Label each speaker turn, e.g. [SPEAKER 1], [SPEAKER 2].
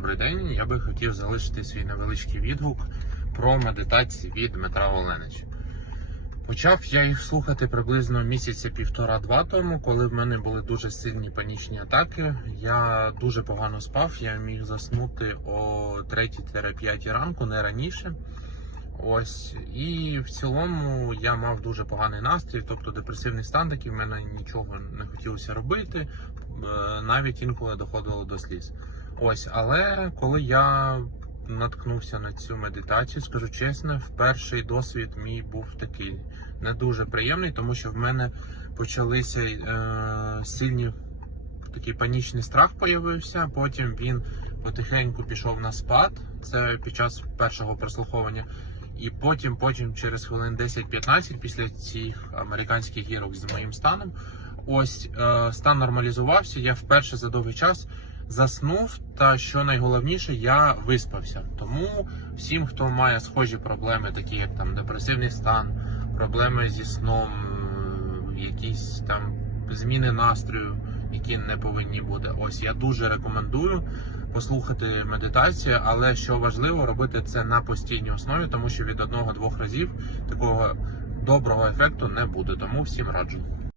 [SPEAKER 1] добрий день. Я би хотів залишити свій невеличкий відгук про медитації від Дмитра Оленича. Почав я їх слухати приблизно місяця півтора-два тому, коли в мене були дуже сильні панічні атаки. Я дуже погано спав, я міг заснути о 3-5 ранку, не раніше. Ось, і в цілому я мав дуже поганий настрій, тобто депресивний стан, такий в мене нічого не хотілося робити, е, навіть інколи доходило до сліз. Ось, але коли я наткнувся на цю медитацію, скажу чесно, перший досвід мій був такий не дуже приємний, тому що в мене почалися е, сильні такий панічний страх появився. Потім він потихеньку пішов на спад. Це під час першого прослуховування. І потім, потім, через хвилин 10-15, після цих американських гірок з моїм станом, ось е, стан нормалізувався. Я вперше за довгий час заснув. Та що найголовніше, я виспався. Тому всім, хто має схожі проблеми, такі як там депресивний стан, проблеми зі сном, якісь там зміни настрою, які не повинні бути. Ось я дуже рекомендую послухати медитацію, але що важливо, робити це на постійній основі, тому що від одного-двох разів такого доброго ефекту не буде. Тому всім раджу.